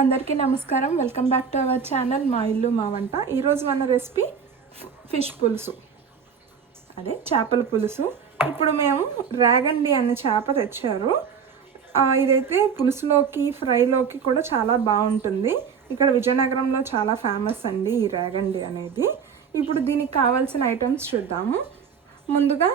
అందరికీ నమస్కారం. Welcome back to our channel మా ఇల్లు మా వంట. ఈరోజు మన రెసిపీ ఫిష్ పులుసు, అదే చేపల పులుసు. ఇప్పుడు మేము రేగండి అనే చేప తెచ్చారు. ఇదైతే పులుసులోకి ఫ్రైలోకి కూడా చాలా బాగుంటుంది. ఇక్కడ విజయనగరంలో చాలా ఫేమస్ అండి ఈ రేగండి అనేది. ఇప్పుడు దీనికి కావాల్సిన ఐటమ్స్ చూద్దాము. ముందుగా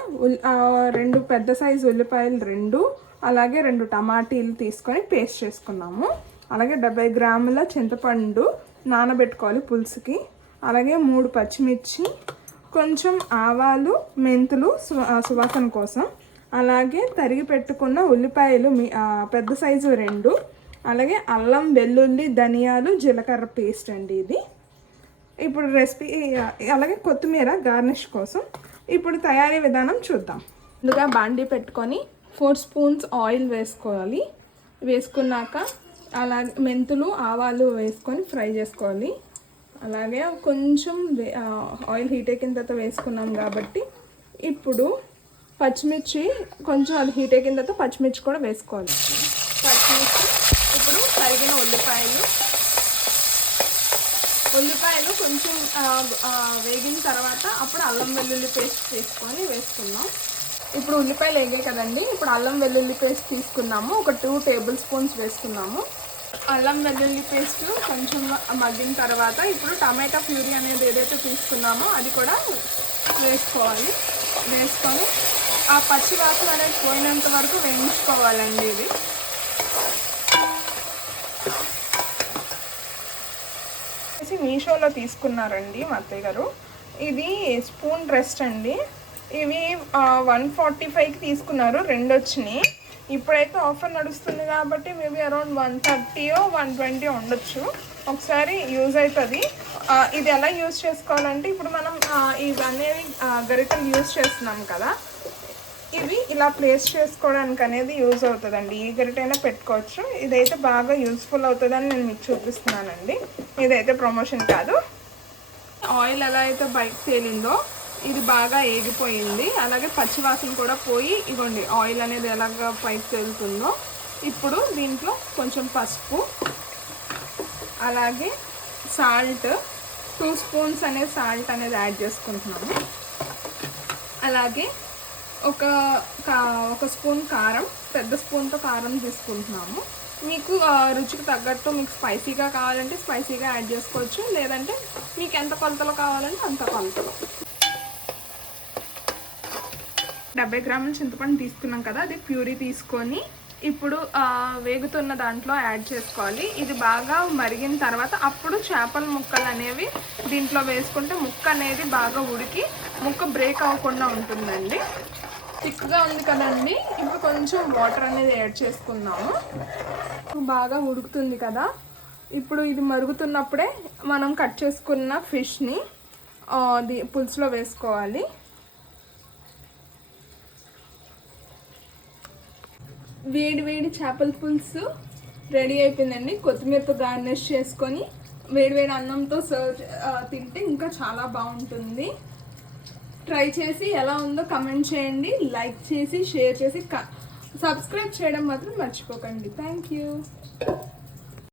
2 పెద్ద సైజు ఉల్లిపాయలు 2, అలాగే 2 టమాటీలు తీసుకొని పేస్ట్ చేసుకున్నాము. అలాగే 70 గ్రాముల చింతపండు నానబెట్టుకోవాలి పులుసుకి. అలాగే 3 పచ్చిమిర్చి, కొంచెం ఆవాలు, మెంతులు సువాసన కోసం. అలాగే తరిగి పెట్టుకున్న ఉల్లిపాయలు పెద్ద సైజు 2. అలాగే అల్లం, వెల్లుల్లి, ధనియాలు, జీలకర్ర పేస్ట్ అండి ఇది. ఇప్పుడు రెసిపీ, అలాగే కొత్తిమీర గార్నిష్ కోసం. ఇప్పుడు తయారీ విధానం చూద్దాం. ముందుగా బాండీ పెట్టుకొని 4 స్పూన్స్ ఆయిల్ వేసుకోవాలి. వేసుకున్నాక అలాగే మెంతులు, ఆవాలు వేసుకొని ఫ్రై చేసుకోవాలి. అలాగే కొంచెం ఆయిల్ హీట్ ఎక్కిన తర్వాత వేసుకున్నాం కాబట్టి ఇప్పుడు పచ్చిమిర్చి కొంచెం అది హీట్ ఎక్కిన తర్వాత పచ్చిమిర్చి కూడా వేసుకోవాలి. పచ్చిమిర్చి, ఇప్పుడు తరిగిన ఉల్లిపాయలు కొంచెం వేగిన తర్వాత అప్పుడు అల్లం వెల్లుల్లి పేస్ట్ తీసుకొని వేసుకున్నాం. ఇప్పుడు ఉల్లిపాయలు వేగాయి కదండి. ఇప్పుడు అల్లం వెల్లుల్లి పేస్ట్ తీసుకున్నాము. ఒక 2 టేబుల్ స్పూన్స్ వేసుకున్నాము. అల్లం వెల్లుల్లి పేస్ట్ కొంచెం మగ్గిన తర్వాత ఇప్పుడు టమాటా ప్యూరీ అనేది ఏదైతే తీసుకున్నామో అది కూడా వేసుకోవాలి. వేసుకొని ఆ పచ్చి వాసన అనేది పోయినంత వరకు వేయించుకోవాలండి. ఇది మీషోలో తీసుకున్నారండి మా అత్తయ్య గారు. ఇది స్పూన్ రెస్ట్ అండి. ఇవి 145కి తీసుకున్నారు, 2 వచ్చినాయి. ఇప్పుడైతే ఆఫర్ నడుస్తుంది కాబట్టి మేబీ అరౌండ్ 130 120 ఉండొచ్చు. ఒకసారి యూజ్ అవుతుంది. ఇది ఎలా యూజ్ చేసుకోవాలంటే, ఇప్పుడు మనం ఇవన్నీ గరిటెలు యూజ్ చేస్తున్నాం కదా, ఇవి ఇలా ప్లేస్ చేసుకోవడానికి అనేది యూజ్ అవుతుందండి. ఈ గరిటైనా పెట్టుకోవచ్చు. ఇదైతే బాగా యూజ్ఫుల్ అవుతుందని నేను మీకు చూపిస్తున్నానండి. ఇదైతే ప్రమోషన్ కాదు. ఆయిల్ ఎలా అయితే బయటకు తేలిందో ఇది బాగా ఏగిపోయింది. అలాగే పచ్చివాసన కూడా పోయి ఇవ్వండి ఆయిల్ అనేది ఎలాగ పైకి తేలుతుందో. ఇప్పుడు దీంట్లో కొంచెం పసుపు, అలాగే సాల్ట్ 2 స్పూన్స్ అనేది సాల్ట్ అనేది యాడ్ చేసుకుంటున్నాము. అలాగే ఒక స్పూన్ కారం, పెద్ద స్పూన్తో కారం తీసుకుంటున్నాము. మీకు రుచికి తగ్గట్టు మీకు స్పైసీగా కావాలంటే స్పైసీగా యాడ్ చేసుకోవచ్చు, లేదంటే మీకు ఎంత కొలతలో కావాలంటే అంత కొలతలో. 70 గ్రాముల చింతపండు తీసుకున్నాం కదా, అది ప్యూరీ తీసుకొని ఇప్పుడు వేగుతున్న దాంట్లో యాడ్ చేసుకోవాలి. ఇది బాగా మరిగిన తర్వాత అప్పుడు చేపల ముక్కలు అనేవి దీంట్లో వేసుకుంటే ముక్క అనేది బాగా ఉడికి ముక్క బ్రేక్ అవ్వకుండా ఉంటుందండి. థిక్గా ఉంది కదండి. ఇప్పుడు కొంచెం వాటర్ అనేది యాడ్ చేసుకున్నాము. బాగా ఉడుకుతుంది కదా. ఇప్పుడు ఇది మరుగుతున్నప్పుడే మనం కట్ చేసుకున్న ఫిష్ని పులుసులో వేసుకోవాలి. వేడి వేడి చేపల పులుసు రెడీ అయిపోయిందండి. కొత్తిమీరతో గార్నిష్ చేసుకొని వేడివేడి అన్నంతో తింటే ఇంకా చాలా బాగుంటుంది. ట్రై చేసి ఎలా ఉందో కమెంట్ చేయండి. లైక్ చేసి షేర్ చేసి సబ్స్క్రైబ్ చేయడం మాత్రం మర్చిపోకండి. Thank you.